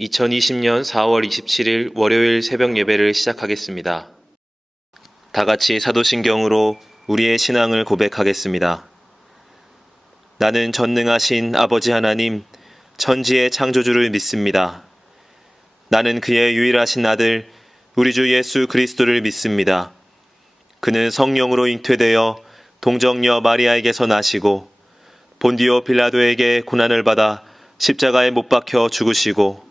2020년 4월 27일 월요일 새벽 예배를 시작하겠습니다. 다 같이 사도신경으로 우리의 신앙을 고백하겠습니다. 나는 전능하신 아버지 하나님, 천지의 창조주를 믿습니다. 나는 그의 유일하신 아들, 우리 주 예수 그리스도를 믿습니다. 그는 성령으로 잉태되어 동정녀 마리아에게서 나시고 본디오 빌라도에게 고난을 받아 십자가에 못 박혀 죽으시고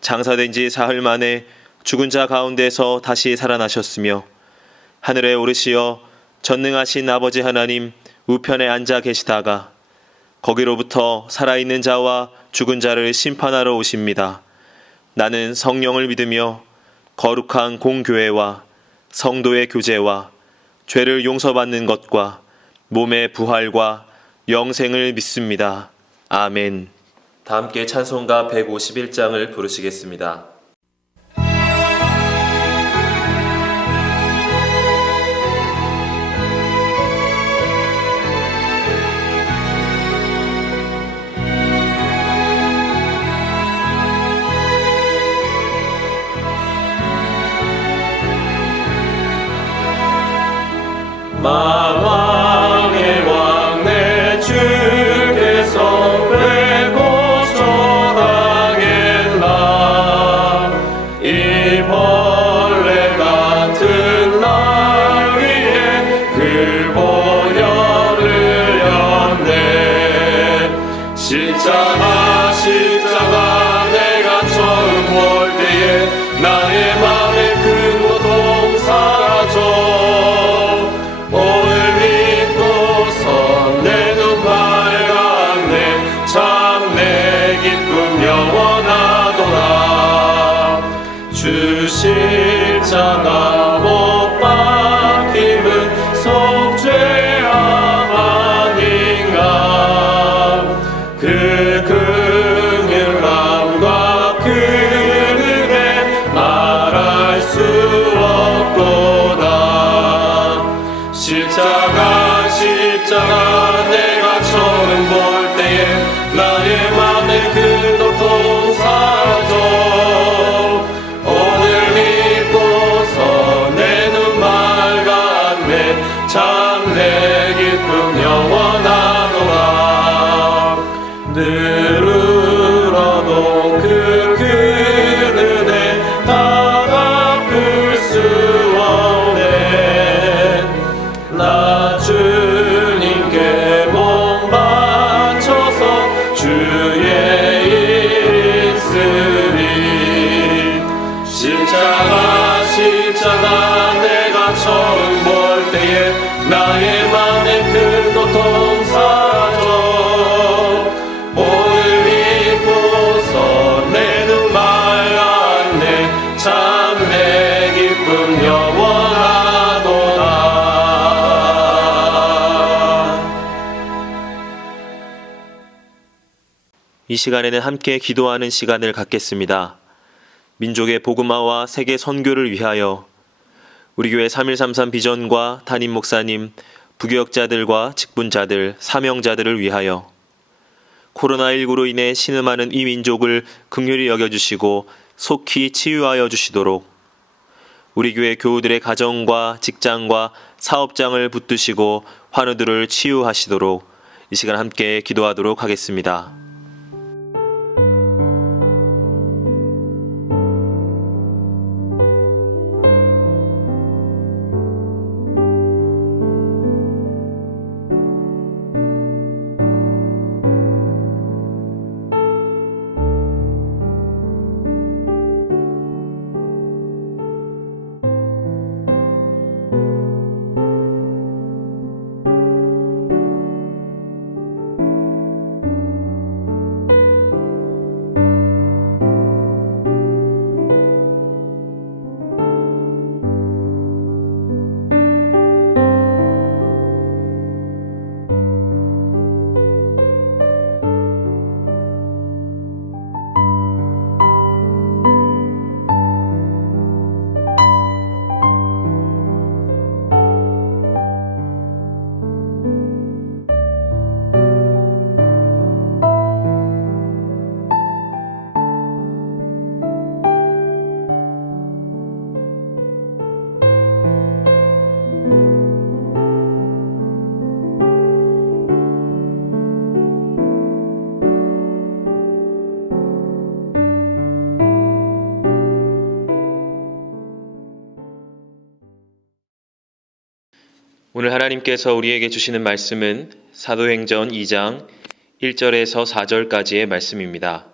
장사된 지 사흘 만에 죽은 자 가운데서 다시 살아나셨으며 하늘에 오르시어 전능하신 아버지 하나님 우편에 앉아 계시다가 거기로부터 살아있는 자와 죽은 자를 심판하러 오십니다. 나는 성령을 믿으며 거룩한 공교회와 성도의 교제와 죄를 용서받는 것과 몸의 부활과 영생을 믿습니다. 아멘. 다 함께 찬송가 151장을 부르시겠습니다. 만왕의 왕 내 주께서 되고 전하겠나. 이 벌레 같은 날 위에 그 보혈을 였네. 십자가 내가 처음 볼 때에 나의 맘에 큰 고통 사라져. 주 십자가 못 박힘은 속죄함 아닌가. 그 긍휼함과 그 은혜 말할 수 없도다. 십자가 내가 처음 볼 때에 나의 맘에 큰 고통 사라져. 참 내 기쁨 영원하노라. 늘 울어도 그 은혜 다 갚을 수 없네. 나 주님께 몸 바쳐서 주의 일 있으리. 십자가 내가 처음 볼 때에 나의 맘에 큰 고통 사라져. 오늘 믿고서 내 눈 맑았네. 참 내 기쁨 영원하도다. 이 시간에는 함께 기도하는 시간을 갖겠습니다. 민족의 복음화와 세계 선교를 위하여 우리 교회 3133 비전과 담임 목사님, 부교역자들과 직분자들, 사명자들을 위하여 코로나19로 인해 신음하는 이 민족을 긍휼히 여겨주시고 속히 치유하여 주시도록 우리 교회 교우들의 가정과 직장과 사업장을 붙드시고 환우들을 치유하시도록 이 시간 함께 기도하도록 하겠습니다. 오늘 하나님께서 우리에게 주시는 말씀은 사도행전 2장 1절에서 4절까지의 말씀입니다.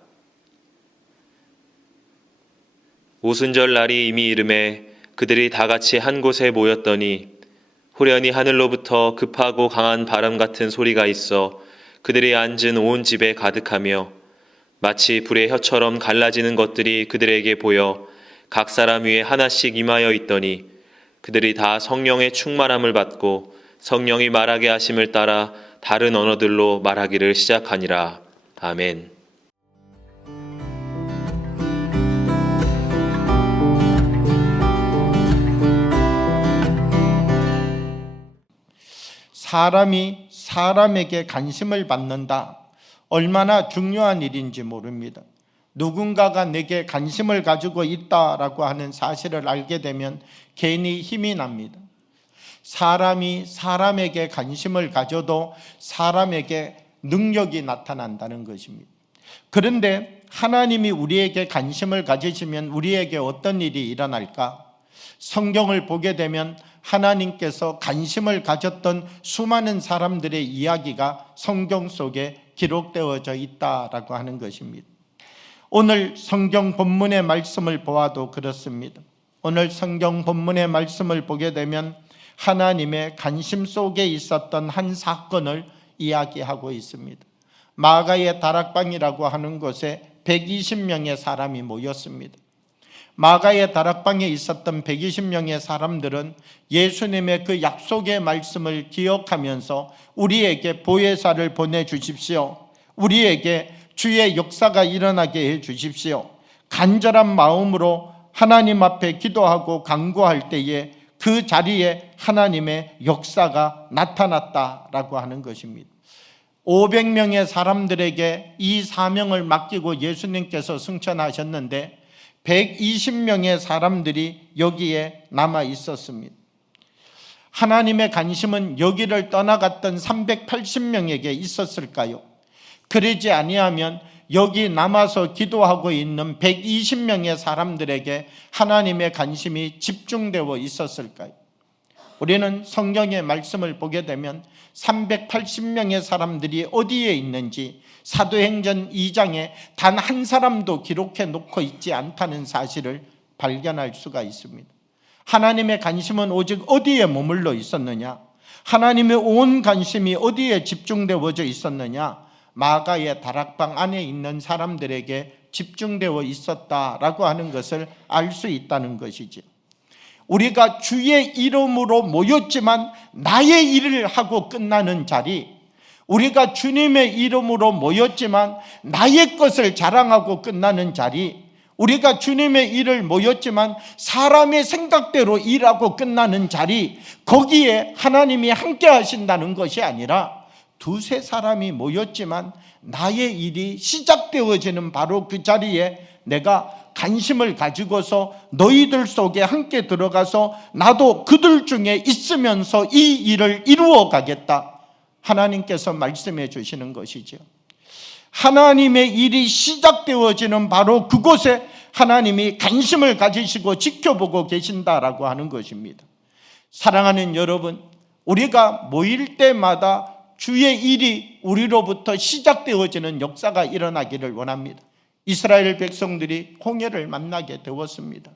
오순절 날이 이미 이르매 그들이 다 같이 한 곳에 모였더니 호련히 하늘로부터 급하고 강한 바람 같은 소리가 있어 그들이 앉은 온 집에 가득하며 마치 불의 혀처럼 갈라지는 것들이 그들에게 보여 각 사람 위에 하나씩 임하여 있더니 그들이 다 성령의 충만함을 받고 성령이 말하게 하심을 따라 다른 언어들로 말하기를 시작하니라. 아멘. 사람이 사람에게 관심을 받는다. 얼마나 중요한 일인지 모릅니다. 누군가가 내게 관심을 가지고 있다라고 하는 사실을 알게 되면 괜히 힘이 납니다. 사람이 사람에게 관심을 가져도 사람에게 능력이 나타난다는 것입니다. 그런데 하나님이 우리에게 관심을 가지시면 우리에게 어떤 일이 일어날까? 성경을 보게 되면 하나님께서 관심을 가졌던 수많은 사람들의 이야기가 성경 속에 기록되어져 있다라고 하는 것입니다. 오늘 성경 본문의 말씀을 보아도 그렇습니다. 오늘 성경 본문의 말씀을 보게 되면 하나님의 관심 속에 있었던 한 사건을 이야기하고 있습니다. 마가의 다락방이라고 하는 곳에 120명의 사람이 모였습니다. 마가의 다락방에 있었던 120명의 사람들은 예수님의 그 약속의 말씀을 기억하면서 우리에게 보혜사를 보내주십시오. 우리에게 주의 역사가 일어나게 해 주십시오. 간절한 마음으로 하나님 앞에 기도하고 간구할 때에 그 자리에 하나님의 역사가 나타났다라고 하는 것입니다. 500명의 사람들에게 이 사명을 맡기고 예수님께서 승천하셨는데 120명의 사람들이 여기에 남아 있었습니다. 하나님의 관심은 여기를 떠나갔던 380명에게 있었을까요? 그러지 아니하면 여기 남아서 기도하고 있는 120명의 사람들에게 하나님의 관심이 집중되어 있었을까요? 우리는 성경의 말씀을 보게 되면 380명의 사람들이 어디에 있는지 사도행전 2장에 단 한 사람도 기록해 놓고 있지 않다는 사실을 발견할 수가 있습니다. 하나님의 관심은 오직 어디에 머물러 있었느냐? 하나님의 온 관심이 어디에 집중되어져 있었느냐? 마가의 다락방 안에 있는 사람들에게 집중되어 있었다라고 하는 것을 알 수 있다는 것이죠. 우리가 주의 이름으로 모였지만 나의 일을 하고 끝나는 자리, 우리가 주님의 이름으로 모였지만 나의 것을 자랑하고 끝나는 자리, 우리가 주님의 일을 모였지만 사람의 생각대로 일하고 끝나는 자리, 거기에 하나님이 함께 하신다는 것이 아니라 두세 사람이 모였지만 나의 일이 시작되어지는 바로 그 자리에 내가 관심을 가지고서 너희들 속에 함께 들어가서 나도 그들 중에 있으면서 이 일을 이루어 가겠다. 하나님께서 말씀해 주시는 것이죠. 하나님의 일이 시작되어지는 바로 그곳에 하나님이 관심을 가지시고 지켜보고 계신다라고 하는 것입니다. 사랑하는 여러분, 우리가 모일 때마다 주의 일이 우리로부터 시작되어지는 역사가 일어나기를 원합니다. 이스라엘 백성들이 홍해를 만나게 되었습니다.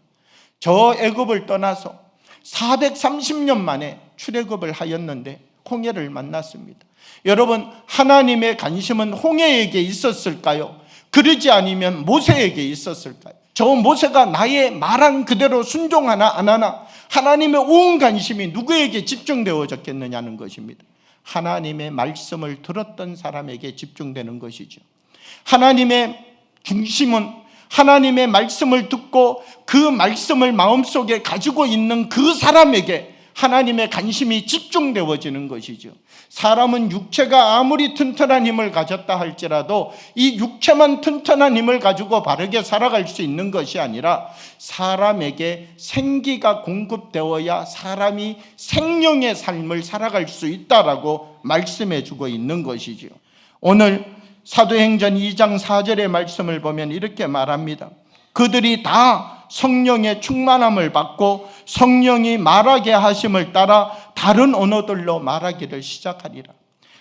저 애굽을 떠나서 430년 만에 출애굽을 하였는데 홍해를 만났습니다. 여러분, 하나님의 관심은 홍해에게 있었을까요? 그러지 않으면 모세에게 있었을까요? 저 모세가 나의 말한 그대로 순종하나 안 하나? 하나님의 온 관심이 누구에게 집중되어졌겠느냐는 것입니다. 하나님의 말씀을 들었던 사람에게 집중되는 것이죠. 하나님의 중심은 하나님의 말씀을 듣고 그 말씀을 마음속에 가지고 있는 그 사람에게 하나님의 관심이 집중되어지는 것이죠. 사람은 육체가 아무리 튼튼한 힘을 가졌다 할지라도 이 육체만 튼튼한 힘을 가지고 바르게 살아갈 수 있는 것이 아니라 사람에게 생기가 공급되어야 사람이 생명의 삶을 살아갈 수 있다라고 말씀해 주고 있는 것이죠. 오늘 사도행전 2장 4절의 말씀을 보면 이렇게 말합니다. 그들이 다 성령의 충만함을 받고 성령이 말하게 하심을 따라 다른 언어들로 말하기를 시작하리라.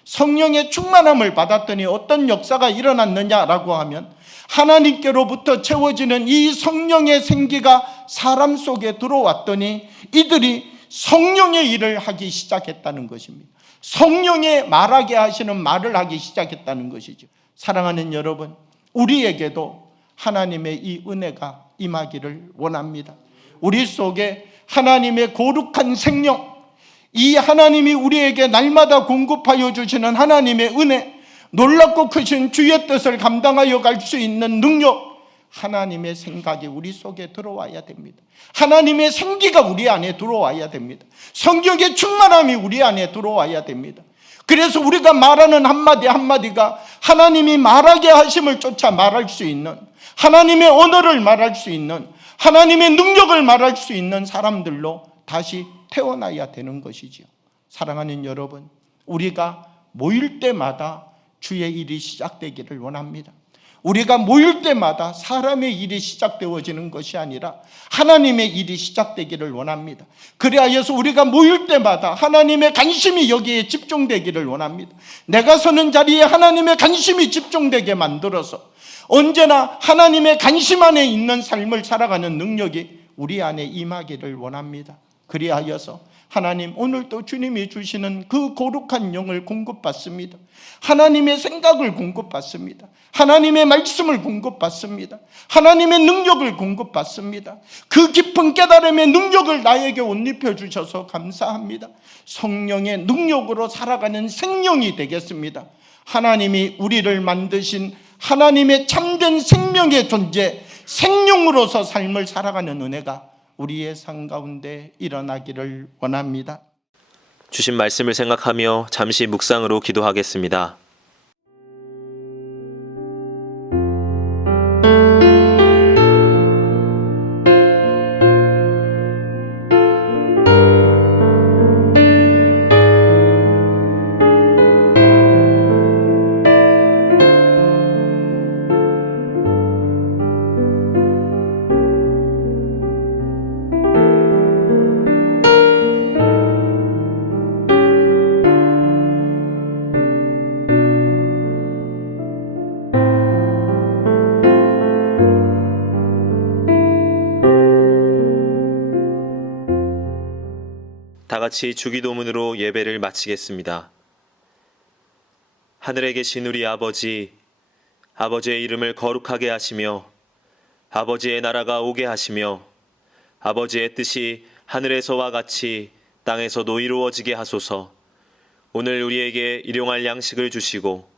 성령의 충만함을 받았더니 어떤 역사가 일어났느냐라고 하면 하나님께로부터 채워지는 이 성령의 생기가 사람 속에 들어왔더니 이들이 성령의 일을 하기 시작했다는 것입니다. 성령의 말하게 하시는 말을 하기 시작했다는 것이죠. 사랑하는 여러분, 우리에게도 하나님의 이 은혜가 임하기를 원합니다. 우리 속에 하나님의 거룩한 생명, 이 하나님이 우리에게 날마다 공급하여 주시는 하나님의 은혜, 놀랍고 크신 주의 뜻을 감당하여 갈 수 있는 능력, 하나님의 생각이 우리 속에 들어와야 됩니다. 하나님의 생기가 우리 안에 들어와야 됩니다. 성령의 충만함이 우리 안에 들어와야 됩니다. 그래서 우리가 말하는 한마디 한마디가 하나님이 말하게 하심을 쫓아 말할 수 있는, 하나님의 언어를 말할 수 있는, 하나님의 능력을 말할 수 있는 사람들로 다시 태어나야 되는 것이지요. 사랑하는 여러분, 우리가 모일 때마다 주의 일이 시작되기를 원합니다. 우리가 모일 때마다 사람의 일이 시작되어지는 것이 아니라 하나님의 일이 시작되기를 원합니다. 그리하여서 우리가 모일 때마다 하나님의 관심이 여기에 집중되기를 원합니다. 내가 서는 자리에 하나님의 관심이 집중되게 만들어서 언제나 하나님의 관심 안에 있는 삶을 살아가는 능력이 우리 안에 임하기를 원합니다. 그리하여서 하나님, 오늘도 주님이 주시는 그 거룩한 영을 공급받습니다. 하나님의 생각을 공급받습니다. 하나님의 말씀을 공급받습니다. 하나님의 능력을 공급받습니다. 그 깊은 깨달음의 능력을 나에게 옷 입혀주셔서 감사합니다. 성령의 능력으로 살아가는 생명이 되겠습니다. 하나님이 우리를 만드신 하나님의 참된 생명의 존재, 생명으로서 삶을 살아가는 은혜가 우리의 삶 가운데 일어나기를 원합니다. 주신 말씀을 생각하며 잠시 묵상으로 기도하겠습니다. 다 같이 주기도문으로 예배를 마치겠습니다. 하늘에 계신 우리 아버지, 아버지의 이름을 거룩하게 하시며 아버지의 나라가 오게 하시며 아버지의 뜻이 하늘에서와 같이 땅에서도 이루어지게 하소서. 오늘 우리에게 일용할 양식을 주시고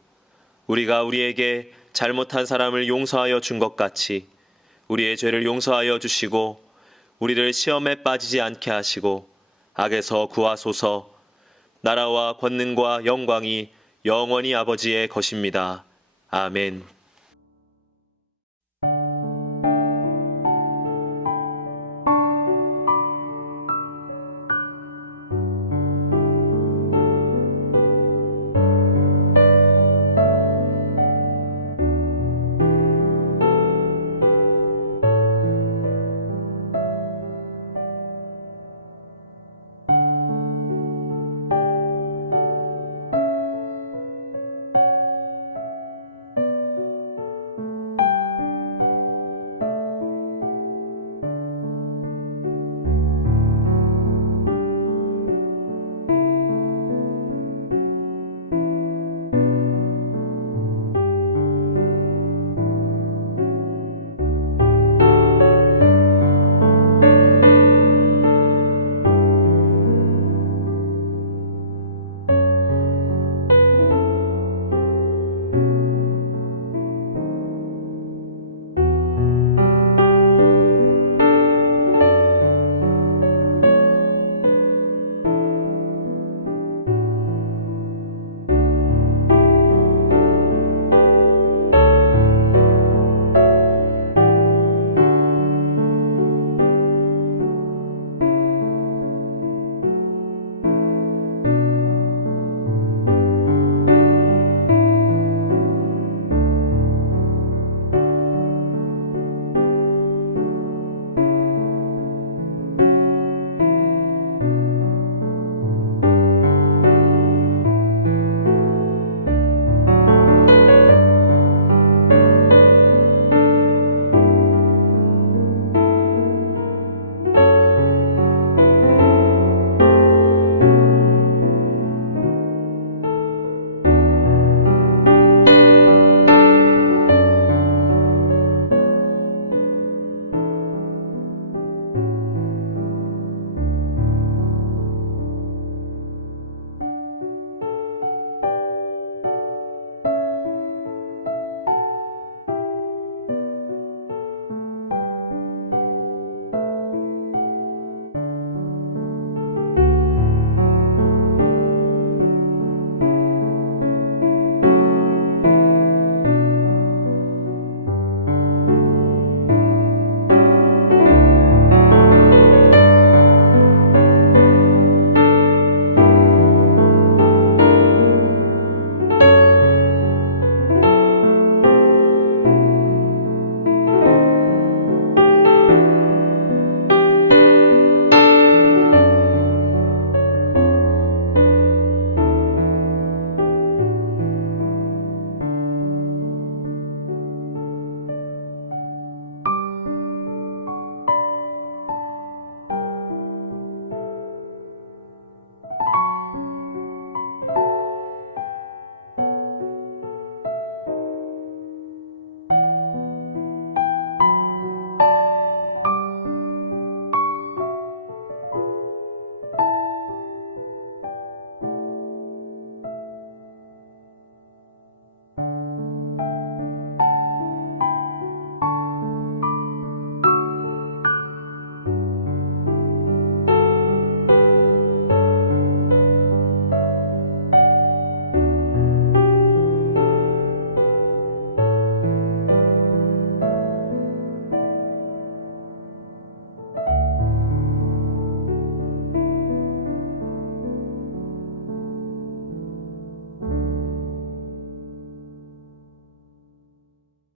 우리가 우리에게 잘못한 사람을 용서하여 준 것 같이 우리의 죄를 용서하여 주시고 우리를 시험에 빠지지 않게 하시고 악에서 구하소서. 나라와 권능과 영광이 영원히 아버지의 것입니다. 아멘.